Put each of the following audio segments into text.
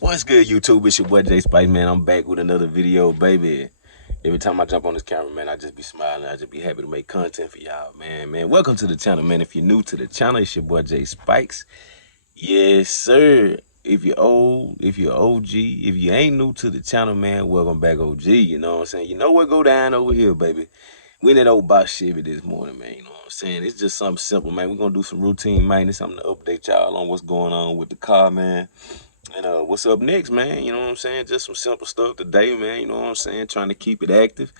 What's good, YouTube? It's your boy J Spice, man. I'm back with another video, baby. Every time I jump on this camera, man, I just be smiling. I just be happy to make content for y'all, man. Welcome to the channel, man. If you're new to the channel, it's your boy J Spikes. Yes, sir. If you're old, if you're OG, if you ain't new to the channel, man, welcome back, OG. You know what I'm saying? You know what go down over here, baby. We in that old Box Chevy this morning, man. You know what I'm saying? It's just something simple, man. We're going to do some routine maintenance, something to update y'all on what's going on with the car, man. And what's up next, man? You know what I'm saying? Just some simple stuff today, man. You know what I'm saying? Trying to keep it active,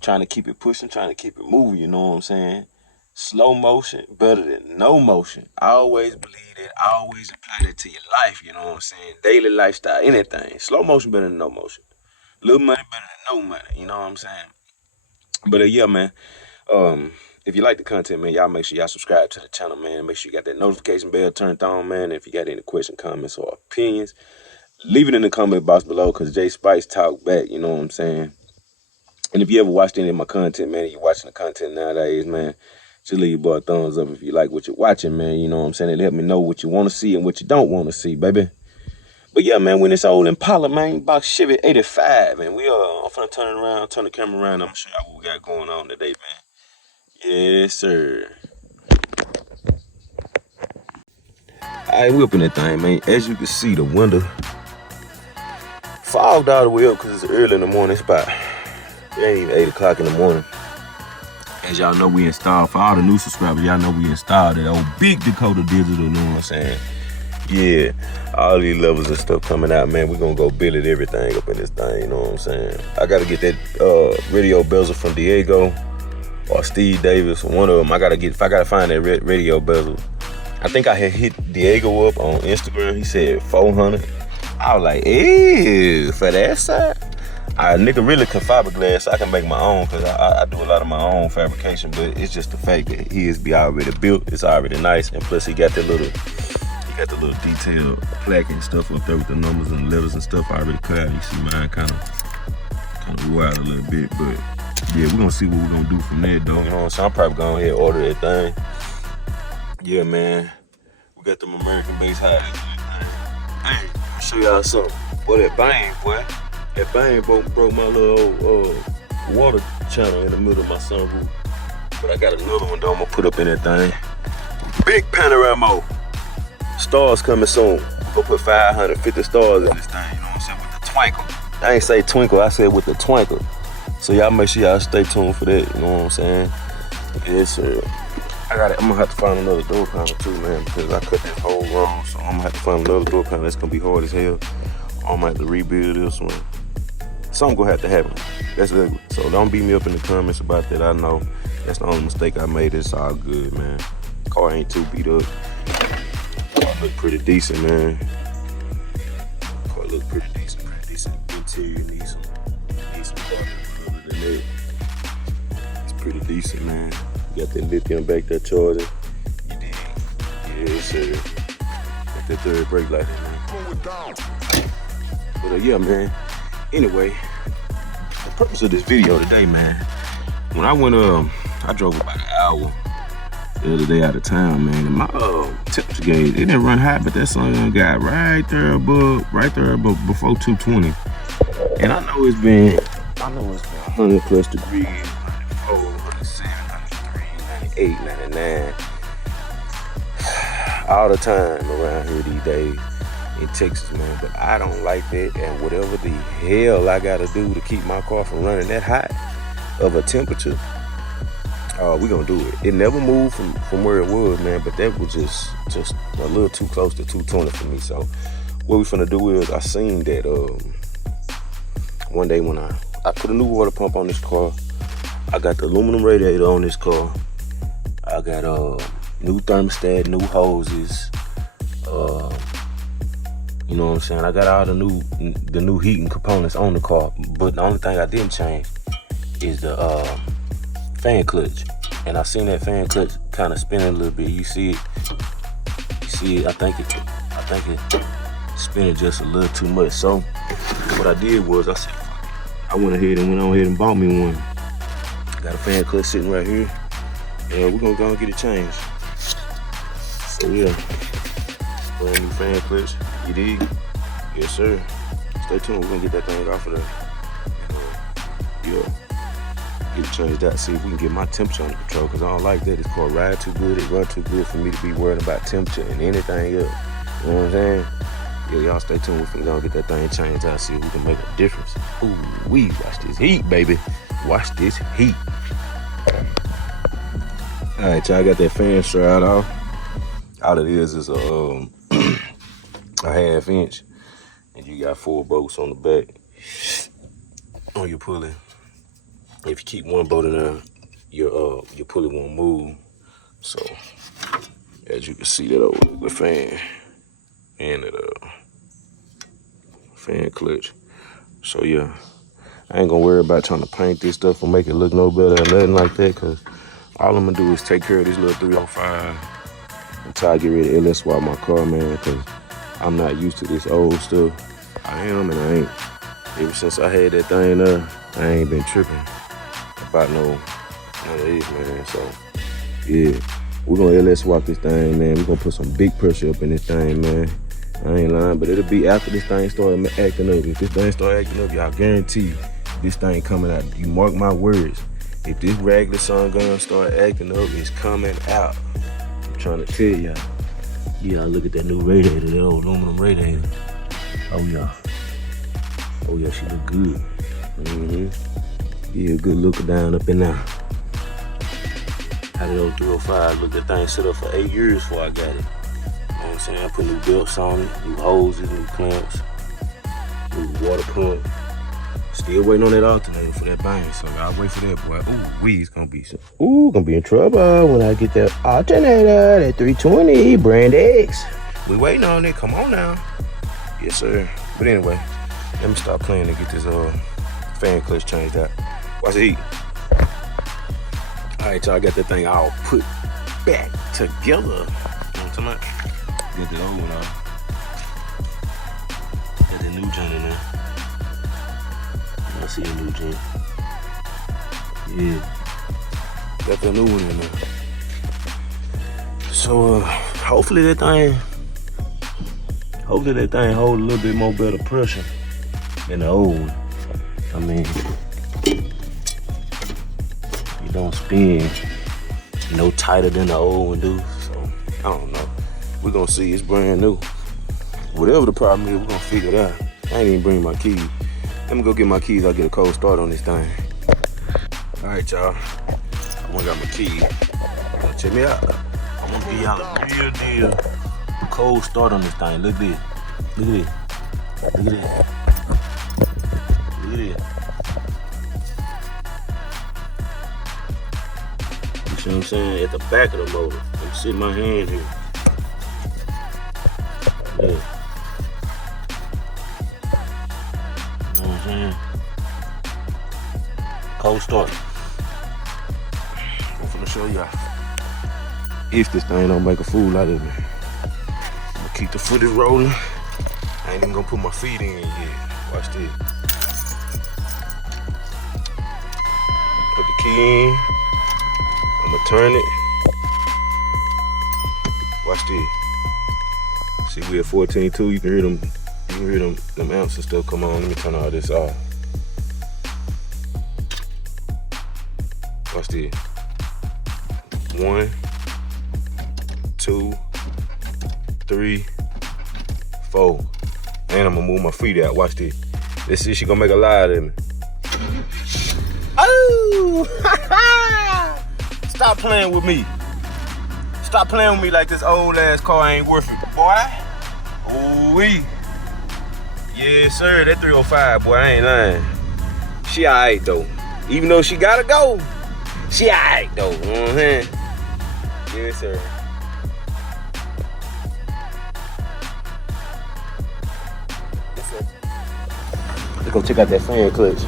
trying to keep it pushing, trying to keep it moving. You know what I'm saying? Slow motion better than no motion. I always believe that. I always apply that to your life. You know what I'm saying? Daily lifestyle, anything. Slow motion better than no motion. Little money better than no money. You know what I'm saying? But yeah, man. If you like the content, man, y'all make sure y'all subscribe to the channel, man. Make sure you got that notification bell turned on, man. If you got any questions, comments, or opinions, leave it in the comment box below, because Jay Spice talk back, you know what I'm saying? And if you ever watched any of my content, man, and you're watching the content nowadays, man, just leave your boy a thumbs up if you like what you're watching, man. You know what I'm saying? It'll help me know what you want to see and what you don't want to see, baby. But yeah, man, when this old Impala, man, Box Chevy 85, and I'm finna turn it around, turn the camera around. I'm gonna show y'all what we got going on today, man. Yes, sir. All right, we up in that thing, man. As you can see, the window fogged all the way up because it's early in the morning. It's about, it ain't even 8 o'clock in the morning. As y'all know, we installed, for all the new subscribers, y'all know we installed that old big Dakota digital, you know what I'm saying? Yeah, all these levels and stuff coming out, man. We're gonna go billet everything up in this thing, you know what I'm saying? I gotta get that radio bezel from Diego or Steve Davis, one of them. If I gotta find that radio bezel. I think I had hit Diego up on Instagram. He said 400. I was like, ew, for that side? A nigga really can fiberglass, so I can make my own, because I do a lot of my own fabrication, but it's just the fact that his be already built. It's already nice, and plus he got the little detailed plaque and stuff up there with the numbers and letters and stuff already cut out. You see mine kind of wild a little bit, but yeah, we're gonna see what we're gonna do from there, though. You know what I'm saying? I'm probably going ahead and order that thing. Yeah, man. We got them American-based houses. Hey, I'll show y'all something. Boy, that bang, boy. That bang broke my little water channel in the middle of my sunroof. But I got another one, though, I'm gonna put up in that thing. Big panorama. Stars coming soon. We'll put 550 stars in this thing, you know what I'm saying, with the twinkle. I ain't say twinkle, I said with the twinkle. So y'all make sure y'all stay tuned for that, you know what I'm saying? Yes, sir. I'm gonna have to find another door panel too, man, because I cut that hole wrong. So I'm gonna have to find another door panel. That's gonna be hard as hell. I'm gonna have to rebuild this one. Something gonna have to happen. That's ugly. So don't beat me up in the comments about that. I know that's the only mistake I made. It's all good, man. Car ain't too beat up. Car look pretty decent, man. Car look pretty decent. Interior needs some work other than that. It's pretty decent, man. Got that lithium back there charging. You dig? Yes, sir. Got that third brake light in there. But yeah, man. Anyway, the purpose of this video today, man. When I went, I drove about an hour the other day out of town, man. And my temperature gauge, it didn't run high, but that sun got right there above before 220. And I know it's been 100 plus degrees. 8, 99 all the time around here these days in Texas, man. But I don't like that, and whatever the hell I gotta do to keep my car from running that hot of a temperature, we gonna do it. It never moved from where it was, man, but that was just a little too close to 220 for me. So what we finna do is, I seen that one day when I put a new water pump on this car. I got the aluminum radiator on this car. I got new thermostat, new hoses. You know what I'm saying? I got all the new heating components on the car, but the only thing I didn't change is the fan clutch. And I seen that fan clutch kind of spinning a little bit. You see it? I think it spinning just a little too much. So what I did was, I said, I went ahead and bought me one. Got a fan clutch sitting right here. And we're gonna go and get it changed. So yeah, brand new fan clutch, you dig? Yes, sir. Stay tuned. We're gonna get that thing off of there. Yeah. Get it changed out. See if we can get my temperature under control. Cause I don't like that. It's called ride too good. It run too good for me to be worried about temperature and anything else. You know what I'm saying? Yeah, y'all stay tuned. We're gonna get that thing changed out. See if we can make a difference. Ooh, watch this heat, baby. Watch this heat. All right, y'all got that fan shroud off. All it is a half inch, and you got 4 bolts on the back on your pulley. If you keep one bolt in there, your pulley won't move. So as you can see, that over the fan and the fan clutch. So yeah, I ain't gonna worry about trying to paint this stuff or make it look no better or nothing like that, cause all I'm gonna do is take care of this little 305 until I get ready to LS swap my car, man, cause I'm not used to this old stuff. I am and I ain't. Ever since I had that thing there, I ain't been tripping about none of this, man. So yeah, we're gonna LS swap this thing, man. We're gonna put some big pressure up in this thing, man. I ain't lying, but it'll be after this thing start acting up. If this thing start acting up, y'all guarantee this thing coming out. You mark my words. If this regular sun gun start acting up, it's coming out. I'm trying to tell y'all. Yeah, look at that new radiator, that old aluminum radiator. Oh yeah. Oh yeah, she look good. Yeah, good looking down up in there. Had that old 305. Look, that thing set up for 8 years before I got it. You know what I'm saying? I put new belts on it, new hoses, new clamps, new water pump. Still waiting on that alternator for that bang, so I'll wait for that, boy. Ooh, it's gonna be gonna be in trouble when I get that alternator, that 320 brand X. We waiting on it. Come on now. Yes, sir. But anyway, let me stop playing and get this fan clutch changed out. Watch the heat. All right, y'all, got that thing all put back together. You know what I'm talking about? Get the old one off. Got the new joint in there. I see a new joint. Yeah. Got the new one in there. So hopefully that thing hold a little bit more better pressure than the old one. I mean, it don't spin no tighter than the old one do. So I don't know. We're gonna see. It's brand new. Whatever the problem is, we're gonna figure it out. I ain't even bring my keys. Let me go get my keys. I'll get a cold start on this thing. All right, y'all. I got my keys. Check me out. I'm gonna give y'all a real deal cold start on this thing. Look at this. Look at this. Look at this. Look at this. You see what I'm saying? At the back of the motor. I'm sitting my hand here. Yeah. Cold start. I'm finna show y'all if this thing don't make a fool out of me. I'm gonna keep the footage rolling. I ain't even gonna put my feet in yet. Watch this. Put the key in. I'm gonna turn it. Watch this. See, we at 14.2. You can hear them. You can hear them amps and stuff come on. Let me turn all this off. Watch this. 1, 2, 3, 4. And I'm gonna move my feet out. Watch this. Let's see if she gonna make a lie at me. Oh! Stop playing with me. Stop playing with me like this old ass car ain't worth it, boy. Ooh-wee. Yes, sir. That 305, boy, I ain't lying. She alright though. Even though she gotta go, she alright though. You know what I'm saying? Yes, sir. Yes, sir. Let's go check out that fan clutch.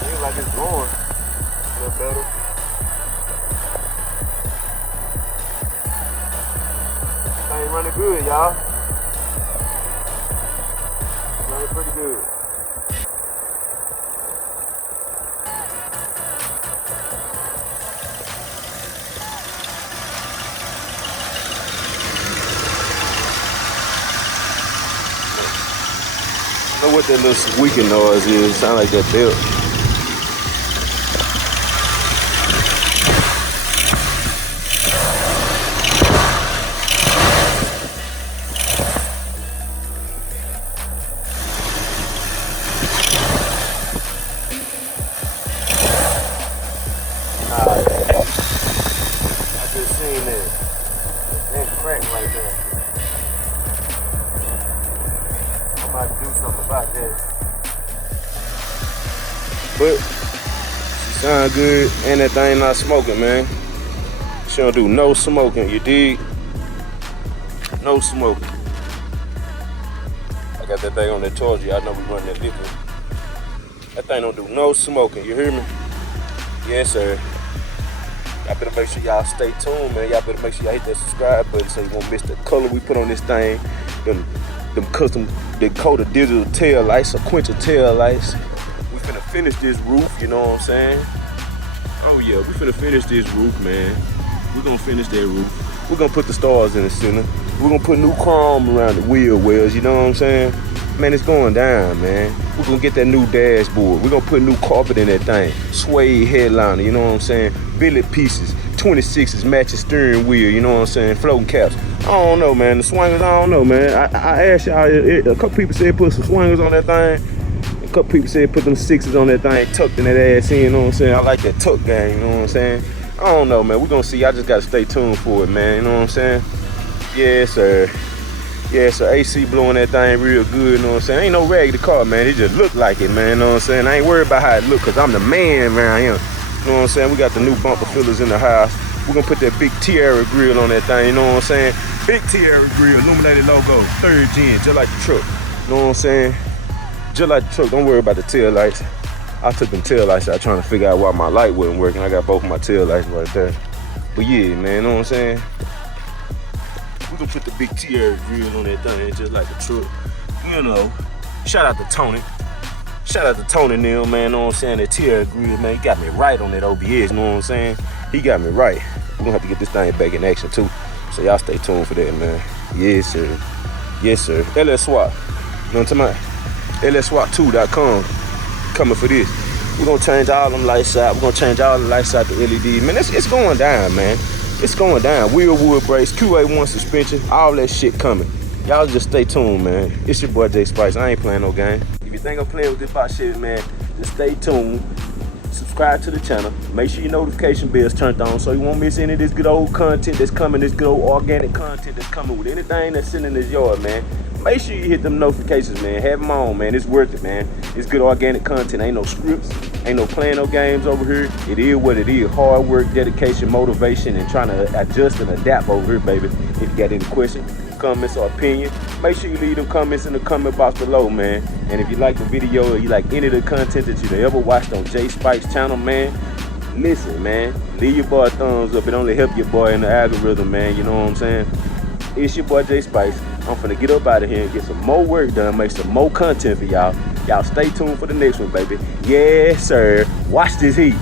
Seems like it's going a little better. Ain't running good, y'all. Running pretty good. know what that little squeaking noise is. It sound like that belt. I just seen that. That crack right there. I'm about to do something about that. But she sound good and that thing not smoking, man. She don't do no smoking, you dig? No smoking. I got that thing on that told you, I know we running that liquor. That thing don't do no smoking, you hear me? Yes, sir. Y'all better make sure y'all stay tuned, man. Y'all better make sure y'all hit that subscribe button so you won't miss the color we put on this thing. Them custom Dakota digital tail lights, sequential tail lights. We finna finish this roof, you know what I'm saying? Oh yeah, we finna finish this roof, man. We're gonna finish that roof. We're gonna put the stars in the center. We're gonna put new chrome around the wheel wells, you know what I'm saying? Man, it's going down, man. We're gonna get that new dashboard. We're gonna put new carpet in that thing. Suede headliner, you know what I'm saying? Billet pieces, 26s, matching steering wheel, you know what I'm saying? Floating caps. I don't know, man. The swingers, I don't know, man. I asked y'all, a couple people said put some swingers on that thing. A couple people said put them 6s on that thing, tucked in that ass in, you know what I'm saying? I like that tuck game, you know what I'm saying? I don't know, man. We're gonna see. I just gotta stay tuned for it, man. You know what I'm saying? Yes, sir. Yeah, so AC blowing that thing real good, you know what I'm saying? Ain't no raggedy car, man. It just look like it, man, you know what I'm saying? I ain't worried about how it look, cause I'm the man around here. You know what I'm saying? We got the new bumper fillers in the house. We're gonna put that big Tierra grill on that thing, you know what I'm saying? Big Tierra grill, illuminated logo, 3rd gen, just like the truck. You know what I'm saying? Just like the truck, don't worry about the tail lights. I took them tail lights out trying to figure out why my light wasn't working. I got both of my tail lights right there. But yeah, man, you know what I'm saying? We gonna put the big Tierra grill on that thing just like the truck. You know, shout out to Tony. Shout out to Tony Neal, man, you know what I'm saying? That Tierra grill, man, he got me right on that OBS, you know what I'm saying? He got me right. We're gonna have to get this thing back in action too. So y'all stay tuned for that, man. Yes, sir. Yes, sir. LS Swap. You know what I'm talking about? LSSwap2.com. Coming for this. We're gonna change all them lights out. We're gonna change all the lights out to LED. Man, it's going down, man. It's going down. Wheel wood brakes, QA1 suspension, all that shit coming. Y'all just stay tuned, man. It's your boy J Spice. I ain't playing no game. If you think I'm playing with this Box Chevy, man, just stay tuned. Subscribe to the channel. Make sure your notification bell's turned on so you won't miss any of this good old content that's coming, this good old organic content that's coming with anything that's sitting in this yard, man. Make sure you hit them notifications, man. Have them on, man. It's worth it, man. It's good organic content. Ain't no scripts. Ain't no playing no games over here. It is what it is. Hard work, dedication, motivation, and trying to adjust and adapt over here, baby. If you got any questions, comments, or opinion, make sure you leave them comments in the comment box below, man. And if you like the video or you like any of the content that you ever watched on J Spice channel, man, listen, man. Leave your boy a thumbs up. It only help your boy in the algorithm, man. You know what I'm saying? It's your boy J Spice. I'm finna get up out of here and get some more work done, make some more content for y'all. Y'all stay tuned for the next one, baby. Yes, sir. Watch this heat.